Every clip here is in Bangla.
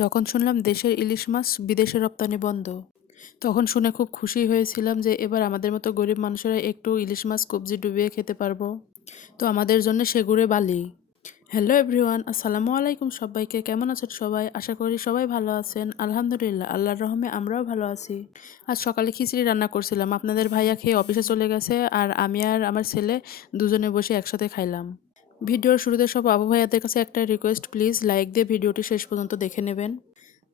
যখন শুনলাম দেশের ইলিশ মাছ বিদেশে রপ্তানি বন্ধ, তখন শুনে খুব খুশি হয়েছিলাম যে এবার আমাদের মতো গরিব মানুষেরা একটু ইলিশ মাছ কবজি ডুবিয়ে খেতে পারবো। তো আমাদের জন্য সেগুড়ে বালি। হ্যালো এভরিওয়ান, আসসালামু আলাইকুম সবাইকে। কেমন আছেন সবাই? আশা করি সবাই ভালো আছেন। আলহামদুলিল্লাহ, আল্লাহর রহমে আমরাও ভালো আছি। আজ সকালে খিচুড়ি রান্না করছিলাম। আপনাদের ভাইয়া খেয়ে অফিসে চলে গেছে, আর আমি আর আমার ছেলে দুজনে বসে একসাথে খাইলাম। ভিডিওর শুরুতে সব আবু ভাইয়াদের কাছে একটা রিকোয়েস্ট, প্লিজ লাইক দিয়ে ভিডিওটি শেষ পর্যন্ত দেখে নেবেন।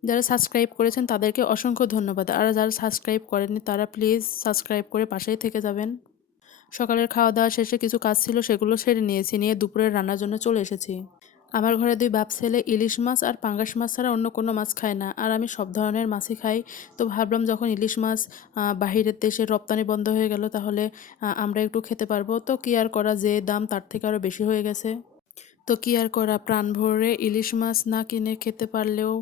যারা সাবস্ক্রাইব করেছেন তাদেরকে অসংখ্য ধন্যবাদ, আর যারা সাবস্ক্রাইব করেননি তারা প্লিজ সাবস্ক্রাইব করে পাশেই থেকে যাবেন। সকালের খাওয়া দাওয়া শেষে কিছু কাজ ছিল, সেগুলো সেরে নিয়েছি, নিয়ে দুপুরের রান্নার জন্য চলে এসেছি। আমার ঘরে দুই বাপ ছেলে ইলিশ মাছ আর পাঙ্গাস মাছ ছাড়া অন্য কোনো মাছ খায় না, আর আমি সব ধরনের মাছই খাই। তো ভাবলাম যখন ইলিশ মাছ বাহিরের দেশে রপ্তানি বন্ধ হয়ে গেল, তাহলে আমরা একটু খেতে পারবো। তো কি আর করা, যে দাম তার থেকে আরও বেশি হয়ে গেছে। তো কি আর করা, প্রাণ ভরে ইলিশ মাছ না কিনে খেতে পারলেও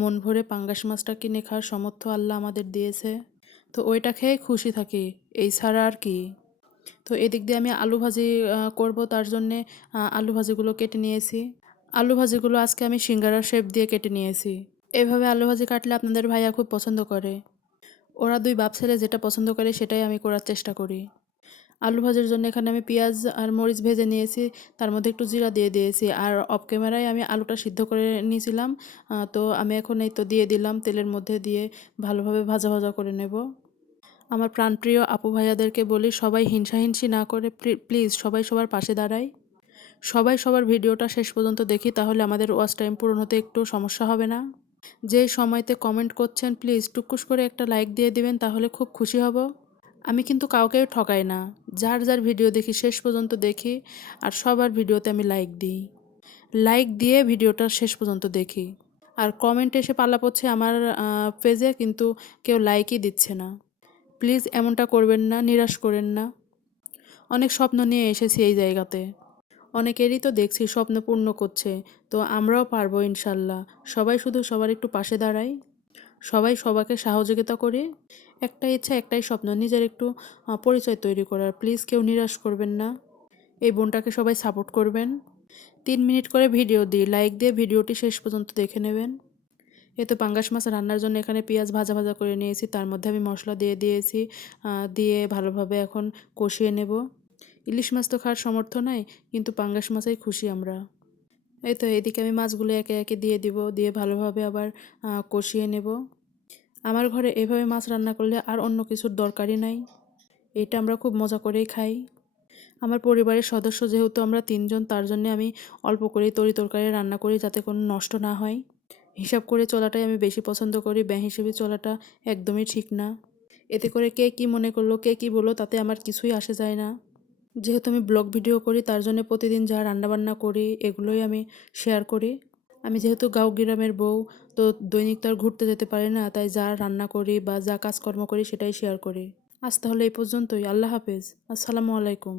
মন ভরে পাঙ্গাস মাছটা কিনে খাওয়ার সামর্থ্য আল্লাহ আমাদের দিয়েছে। তো ওইটা খেয়ে খুশি থাকি, এই ছাড়া আর কি। তো এদিক দিয়ে আমি আলু ভাজি করব, তার জন্যে আলু ভাজিগুলো কেটে নিয়েছি। আলু ভাজিগুলো আজকে আমি সিঙ্গারার শেপ দিয়ে কেটে নিয়েছি। এভাবে আলু ভাজি কাটলে আপনাদের ভাইয়া খুব পছন্দ করে। ওরা দুই বাপ ছেলে যেটা পছন্দ করে সেটাই আমি করার চেষ্টা করি। আলু ভাজার জন্য এখানে আমি পেঁয়াজ আর মরিচ ভেজে নিয়েছি, তার মধ্যে একটু জিরা দিয়ে দিয়েছি, আর অফ ক্যামেরায় আমি আলুটা সিদ্ধ করে নিয়েছিলাম। তো আমি এখন এই তো দিয়ে দিলাম, তেলের মধ্যে দিয়ে ভালোভাবে ভাজা ভাজা করে নেব। আমার প্রাণপ্রিয় আপু ভাইয়াদেরকে বলি, সবাই হিংসাহিংসি না করে প্লিজ সবাই সবার পাশে দাঁড়ায়। সবাই সবার ভিডিওটা শেষ পর্যন্ত দেখি, তাহলে আমাদের ওয়াচ টাইম পূরণ হতে একটু সমস্যা হবে না। যে সময়তে কমেন্ট করছেন প্লিজ টুকুস করে একটা লাইক দিয়ে দিবেন, তাহলে খুব খুশি হব। আমি কিন্তু কাউকে ঠকাই না, যার যার ভিডিও দেখি শেষ পর্যন্ত দেখি, আর সবার ভিডিওতে আমি লাইক দিই। লাইক দিয়ে ভিডিওটা শেষ পর্যন্ত দেখি। আর কমেন্ট এসে পাল্লা পড়ছে আমার পেজে, কিন্তু কেউ লাইকই দিচ্ছে না। প্লিজ এমনটা করবেন না, নিরাশ করেন না। অনেক স্বপ্ন নিয়ে এসেছি এই জায়গাতে, অনেকেরই তো দেখছি স্বপ্ন পূর্ণ করছে। তো আমরাও পারবো ইনশাল্লাহ। সবাই শুধু সবার একটু পাশে দাঁড়াই, সবাই সবাইকে সহযোগিতা করি। একটাই ইচ্ছা, একটাই স্বপ্ন, নিজের একটু পরিচয় তৈরি করার। প্লিজ কেউ নিরাশ করবেন না, এই বোনটাকে সবাই সাপোর্ট করবেন। 3 মিনিট করে ভিডিও দিই, লাইক দিয়ে ভিডিওটি শেষ পর্যন্ত দেখে নেবেন। এই তো পাঙ্গাস মাছ রান্নার জন্য এখানে পেঁয়াজ ভাজা ভাজা করে নিয়েছি, তার মধ্যে আমি মশলা দিয়ে দিয়েছি। দিয়ে ভালোভাবে এখন কষিয়ে নেব। ইলিশ মাছ তো খাওয়ার সামর্থ্য নাই, কিন্তু পাঙ্গাস মাছেই খুশি আমরা। এই তো এদিকে আমি মাছগুলো একে একে দিয়ে দিব, দিয়ে ভালোভাবে আবার কষিয়ে নেব। আমার ঘরে এভাবে মাছ রান্না করলে আর অন্য কিছুর দরকারই নাই। এটা আমরা খুব মজা করেই খাই। আমার পরিবারের সদস্য যেহেতু আমরা 3 জন, তার জন্য আমি অল্প করেই তরকারি রান্না করি, যাতে কোনো নষ্ট না হয়। হিসাব করে চলাটাই আমি বেশি পছন্দ করি, হিসেবে চলাটা একদমই ঠিক না। এতে করে কে কী মনে করলো, কে কী বললো, তাতে আমার কিছুই আসে যায় না। যেহেতু আমি ব্লগ ভিডিও করি, তার জন্য প্রতিদিন যা রান্নাবান্না করি এগুলোই আমি শেয়ার করি। আমি যেহেতু গাঁও গ্রামের বউ, তো দৈনিক তো আর ঘুরতে যেতে পারি না, তাই যা রান্না করি বা যা কাজকর্ম করি সেটাই শেয়ার করি। আজ তাহলে এই পর্যন্তই। আল্লাহ হাফেজ, আসসালামু আলাইকুম।